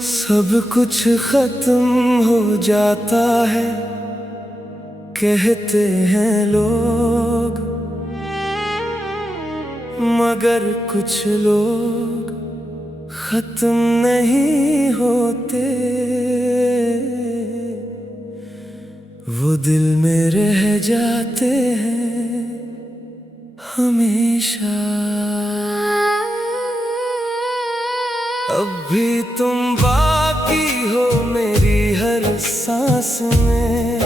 सब कुछ खत्म हो जाता है कहते हैं लोग, मगर कुछ लोग खत्म नहीं होते। वो दिल में रह जाते हैं हमेशा। अब भी तुम बाकी हो मेरी हर सांस में,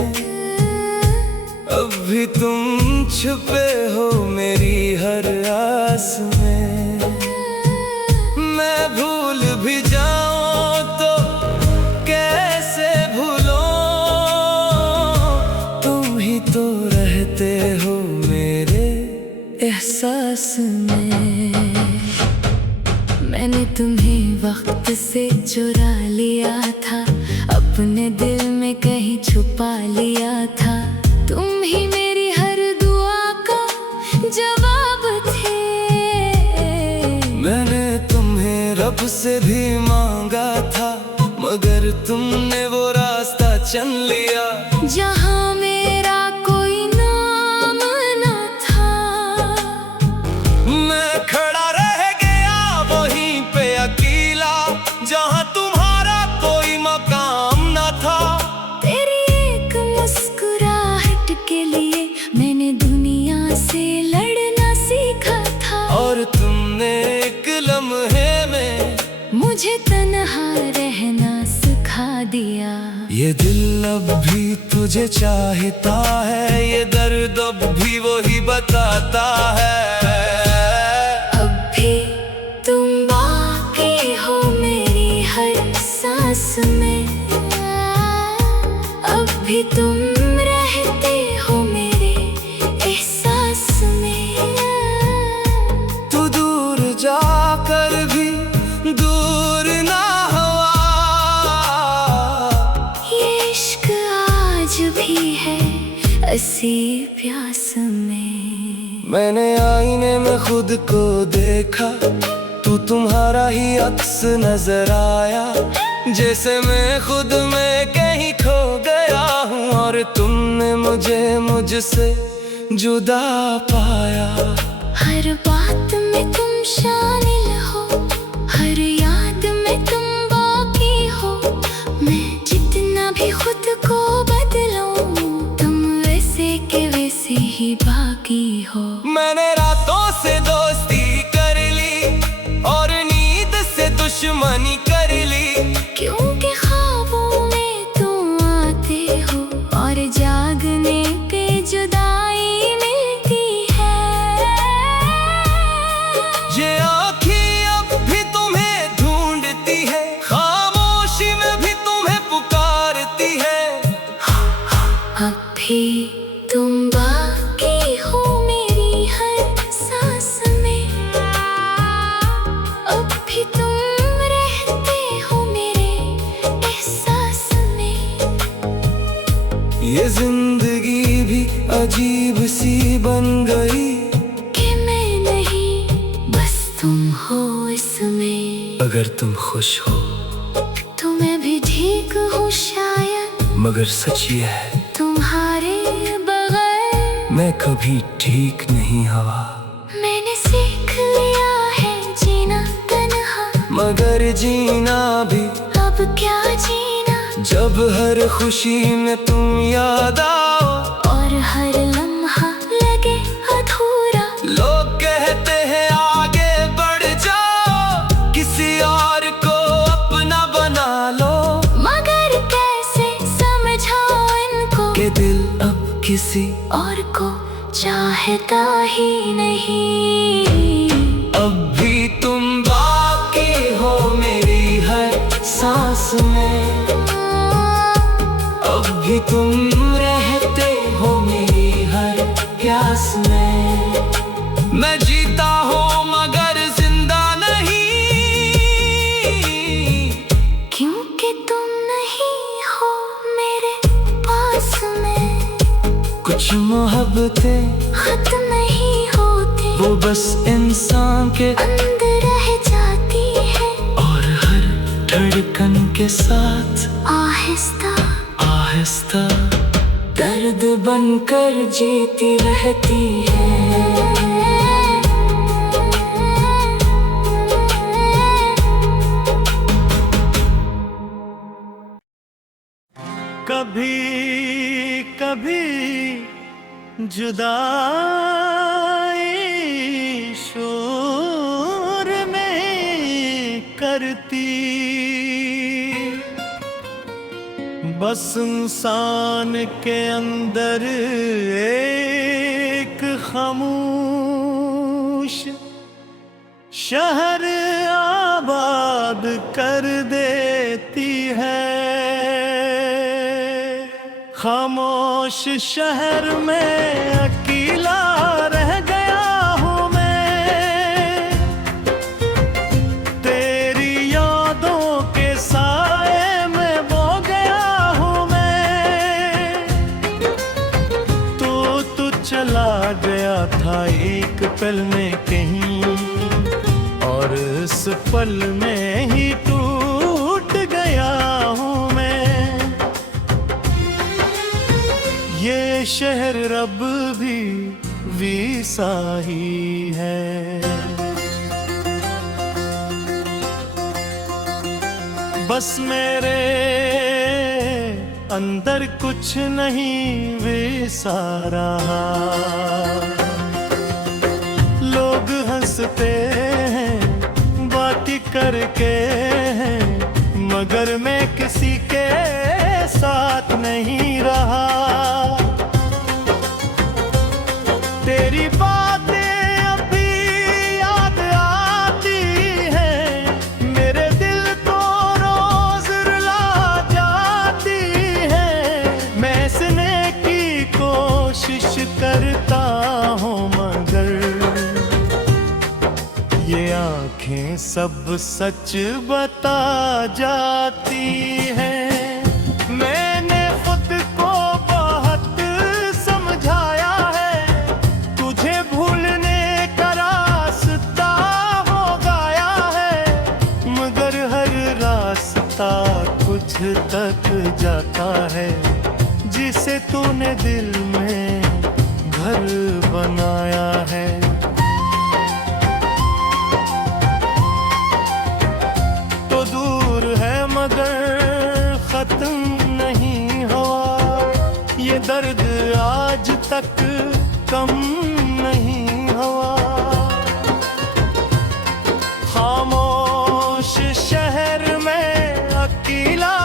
अब भी तुम छुपे हो मेरी हर आस में। मैं भूल भी जाऊं तो कैसे भूलूं, तुम ही तो रहते हो मेरे एहसास में। मैंने तुम्हें वक्त से चुरा लिया था, अपने दिल में कहीं छुपा लिया था। तुम ही मेरी हर दुआ का जवाब थे। मैंने तुम्हें रब से भी मांगा था, मगर तुमने वो रास्ता चुन लिया जहाँ मेरा कोई नाम न था। मैं खड़ा रह गया वहीं पे अकेला, जहाँ तुम्हारा कोई मकाम न था। तेरी एक मुस्कुराहट के लिए मैंने दुनिया से लड़ना सीखा था, और तुमने एक लम्हे में मुझे तन्हा रहना सिखा दिया। ये दिल अब भी तुझे चाहता है, ये दर्द अब भी वही बताता है। अब भी तुम बाकी हो मेरी हर सांस में, अब भी तुम रहते हो मेरे एहसास में। तू दूर जाकर भी दूर ना हुआ, ये इश्क आज भी है ऐसी प्यास में। मैंने आईने में खुद को देखा, तू तुम्हारा ही अक्स नजर आया। जैसे मैं खुद में कहीं खो गया हूँ, और तुमने मुझे मुझसे जुदा पाया। हर बात में तुम शामिल हो, हर याद में तुम बाकी हो। मैं जितना भी खुद को बदलूं, तुम वैसे के वैसे ही बाकी हो। मैंने रातों से दोस्ती कर ली और नींद से दुश्मनी कर ली, क्योंकि ख्वाबों में तुम आते हो और जागने पे जुदाई मिलती है। ये आँखें अब भी तुम्हें ढूंढती है, खामोशी में भी तुम्हें पुकारती है। अब भी तुम बाकी हो मेरी हर सांस में, अब भी तुम रहते हो मेरे एहसास में। ये जिंदगी भी अजीब सी बन गई कि मैं नहीं बस तुम हो इसमें। अगर तुम खुश हो तो मैं भी ठीक हूँ शायद, मगर सच ये है तुम्हारे बगैर मैं कभी ठीक नहीं हवा। मैंने सीख लिया है जीना तन्हा, मगर जीना भी अब क्या जीना, जब हर खुशी में तुम याद आओ और हर लम्हा लगे अधूरा। लोग कहते हैं आगे बढ़ जाओ, किसी और को अपना बना लो, मगर कैसे समझाओ इनको कि दिल अब किसी और को चाहता ही नहीं। अब भी तुम बाकी हो मेरी हर सांस में, अब भी तुम रहते हो मेरी हर प्यास में। मैं जीता हूँ मगर जिंदा नहीं, क्योंकि तुम नहीं हो मेरे पास में। कुछ मोहब्बतें खत्म नहीं होती, वो बस इंसान के अंदर रह जाती है। और हर धड़कन के साथ आहिस्ता आहिस्ता दर्द बनकर जीती रहती है। कभी कभी जुदाई शोर में करती, बस इंसान के अंदर एक खामोश शहर आबाद कर देती है। खामोश शहर में अकेला रह गया हूँ मैं, तेरी यादों के साए में बो गया हूँ मैं। तू चला गया था एक पल में कहीं, और इस पल में ही टूट गया हूँ मैं। ये शहर रब भी वैसा ही है, बस मेरे अंदर कुछ नहीं वैसा रहा। लोग हंसते हैं बातें करके हैं, मगर मैं किसी के साथ नहीं रहा। तेरी बातें अभी याद आती हैं, मेरे दिल को रोज रुला जाती हैं। मैं हंसने की कोशिश करता हूँ मगर ये आँखें सब सच बता जाती हैं। मैंने खुद को बहुत समझाया है, तुझे भूलने का रास्ता हो गया है, मगर हर रास्ता कुछ तक जाता है, जिसे तूने दिल में घर बनाया है। तो दूर है मगर खत्म नहीं हुआ, ये दर्द आज तक कम नहीं हुआ। खामोश शहर में अकेला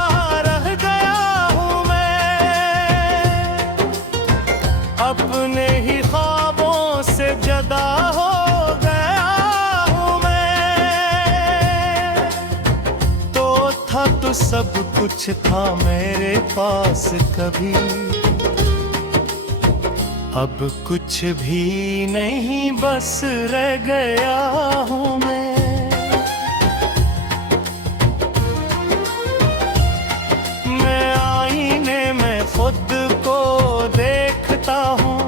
रह गया हूँ मैं, अपने ही ख्वाबों से जुदा हो गया हूँ मैं। तो सब कुछ था मेरे पास कभी, अब कुछ भी नहीं बस रह गया हूँ मैं। मैं आईने में खुद को देखता हूँ,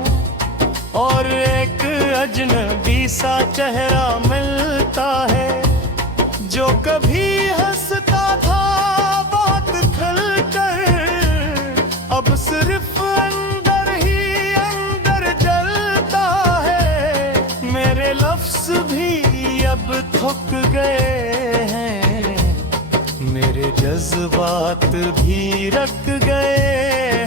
और एक अजनबी सा चेहरा मिलता है, जो कभी हंसता था बहुत खुलकर, अब सिर्फ अंदर ही अंदर जलता है। मेरे लफ्ज भी अब थक गए हैं, मेरे जज्बात भी रख गए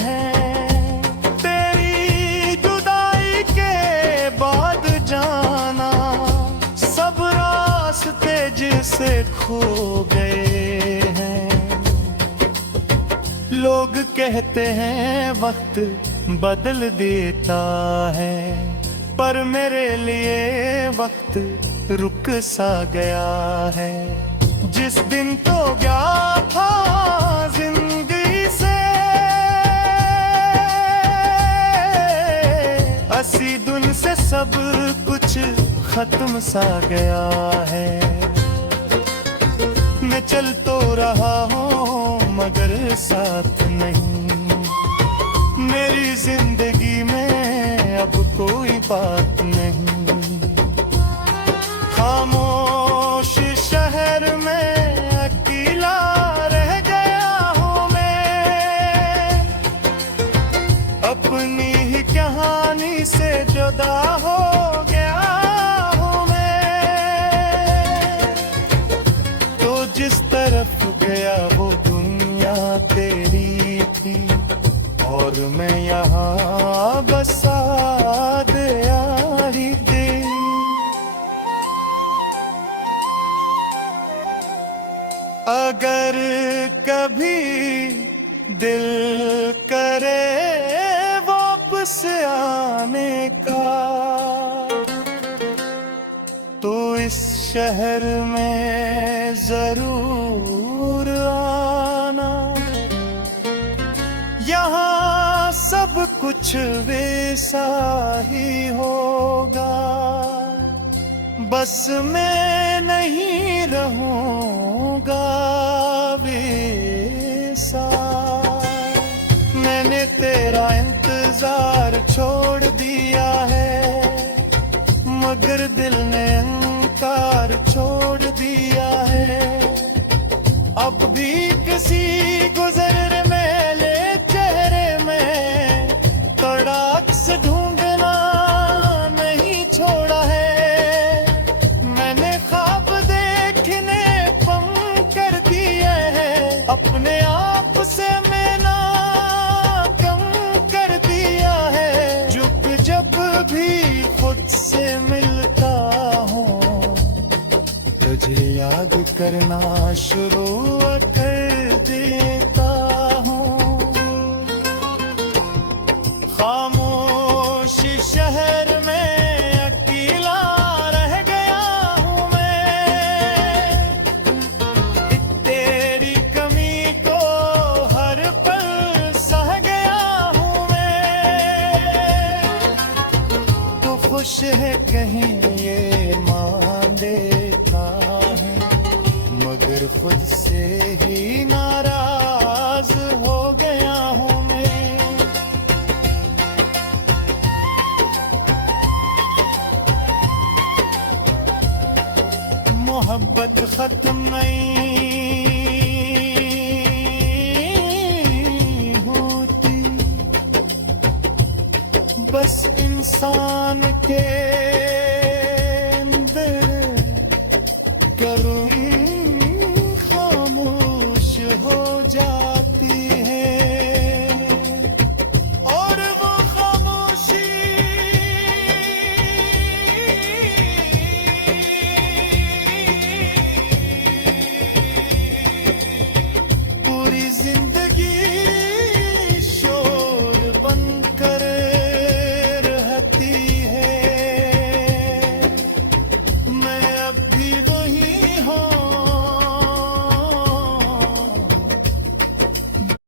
हैं। तेरी जुदाई के बाद जाना सब रास्ते जिसे खो गए हैं। लोग कहते हैं वक्त बदल देता है, पर मेरे लिए वक्त रुक सा गया है। जिस दिन तो गया था जिंदगी से, असी दिन से सब कुछ खत्म सा गया है। मैं चल तो रहा हूँ मगर साथ नहीं, मेरी जिंदगी में अब कोई बात नहीं। खामोश शहर में अकेला रह बेखुदा हो गया हूँ मैं। तो जिस तरफ गया वो दुनिया तेरी थी, और मैं यहाँ बसा दिया ही थी। अगर कभी दिल करे वापस आने का, तो इस शहर में जरूर आना। यहाँ सब कुछ वैसा ही होगा, बस मैं नहीं रहूँगा वैसा। मैंने तेरा इंतजार छोड़ दिया है, मगर दिल ने इनकार छोड़ दिया है। अब भी किसी गुजर मेले चेहरे में तड़ाक से ढूंढना नहीं छोड़ा है। मैंने ख्वाब देखने बंद कर दिए हैं, अपने आप से मैं ना कम कर दिया है। जब भी खुद से मिलता हूँ, तुझे याद करना शुरू कर देता हूँ। खामोश शहर में अकेला रह गया हूँ मैं। तेरी कमी को हर पल सह गया हूँ मैं। तू खुश है कहीं ये मान देखा है, मगर खुद से ही नाराज हो गया हूँ मैं। मोहब्बत खत्म नहीं होती, बस इंसान के अंदर करूँ